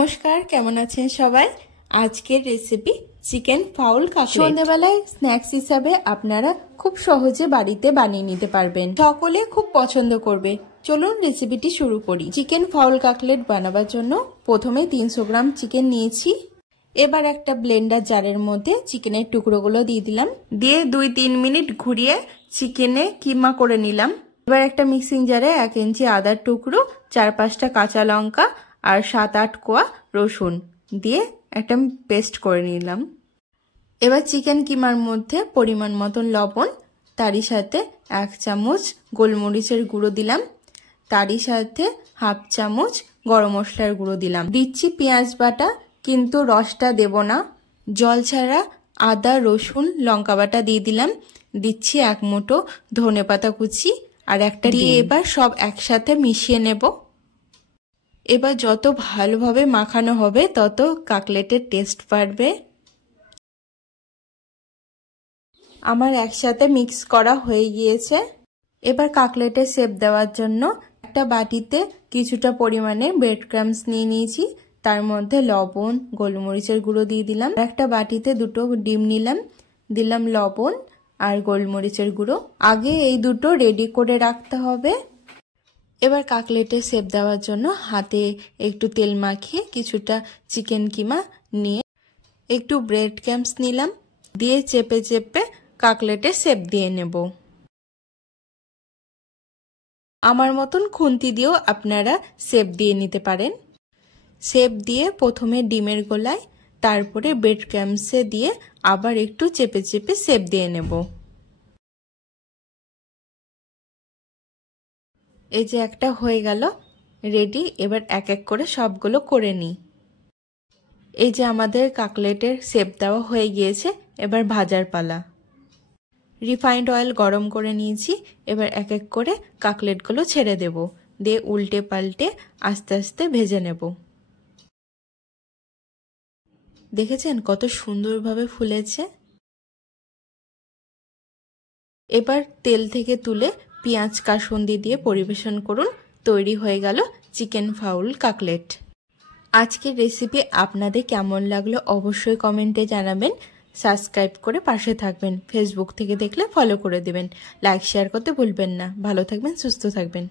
নমস্কার, কেমন আছেন সবাই? আজকের রেসিপি চিকেন ফাউল কাটলেট। সন্ধ্যাবেলায় স্ন্যাক্স হিসাবে আপনারা খুব সহজে বাড়িতে বানিয়ে নিতে পারবেন, সকলে খুব পছন্দ করবে। চলুন রেসিপিটি শুরু করি। চিকেন ফাউল কাটলেট বানাবার জন্য প্রথমে 300 গ্রাম চিকেন নিয়েছি। এবার একটা ব্লেন্ডার জারের মধ্যে চিকেনের টুকরোগুলো দিয়ে দিলাম, দিয়ে 2-3 মিনিট ঘুরিয়ে চিকেনে কিমা করে নিলাম। এবার একটা মিক্সিং জারে 1 ইঞ্চি আদার টুকরো, 4-5টা কাঁচা লঙ্কা আর 7-8 কোয়া রসুন দিয়ে একটা পেস্ট করে নিলাম। এবার চিকেন কিমার মধ্যে পরিমাণ মতন লবণ, তারই সাথে 1 চামচ গোলমরিচের গুঁড়ো দিলাম, তারই সাথে 1/2 চামচ গরম মশলার গুঁড়ো দিলাম। দিচ্ছি পেঁয়াজ বাটা, কিন্তু রসটা দেব না। জল ছাড়া আদা রসুন লঙ্কা বাটা দিয়ে দিলাম। দিচ্ছি 1 মুঠো ধনেপাতা কুচি আর একটা দিয়ে এবার সব একসাথে মিশিয়ে নেব। এবার যত ভালোভাবে মাখানো হবে তত কাটলেটের টেস্ট বাড়বে। আমার একসাথে মিক্স করা হয়ে গিয়েছে। এবার কাটলেটের শেপ দেওয়ার জন্য একটা বাটিতে কিছুটা পরিমাণে ব্রেড ক্রাম্বস নিয়ে নিয়েছি, তার মধ্যে লবণ গোলমরিচের গুঁড়ো দিয়ে দিলাম। একটা বাটিতে 2টো ডিম নিলাম, দিলাম লবণ আর গোলমরিচের গুঁড়ো। আগে এই দুটো রেডি করে রাখতে হবে। এবার কাটলেটের শেপ দেওয়ার জন্য হাতে একটু তেল মাখিয়ে কিছুটা চিকেন কিমা নিয়ে একটু ব্রেড ক্রাম্বস নিলাম, দিয়ে চেপে চেপে কাটলেটের শেপ দিয়ে নেব। আমার মতন খুন্তি দিয়েও আপনারা শেপ দিয়ে নিতে পারেন। শেপ দিয়ে প্রথমে ডিমের গোলায়, তারপরে ব্রেড ক্রাম্বসে দিয়ে আবার একটু চেপে চেপে শেপ দিয়ে নেব। এই যে একটা হয়ে গেল রেডি। এবার এক এক করে সবগুলো করে নিই। এই যে আমাদের কাটলেটের শেপ দেওয়া হয়ে গিয়েছে। এবার ভাজার পালা। রিফাইন্ড অয়েল গরম করে নিয়েছি। এবার এক এক করে কাটলেটগুলো ছেড়ে দেব, দিয়ে উল্টে পাল্টে আস্তে আস্তে ভেজে নেব। দেখেছেন কত সুন্দরভাবে ফুলেছে। এবার তেল থেকে তুলে পেঁয়াজ কাসুন্দি দিয়ে পরিবেশন করুন। তৈরি হয়ে গেল চিকেন ফাউল কাটলেট। আজকের রেসিপি আপনাদের কেমন লাগলো অবশ্যই কমেন্টে জানাবেন। সাবস্ক্রাইব করে পাশে থাকবেন। ফেসবুক থেকে দেখলে ফলো করে দেবেন। লাইক শেয়ার করতে ভুলবেন না। ভালো থাকবেন, সুস্থ থাকবেন।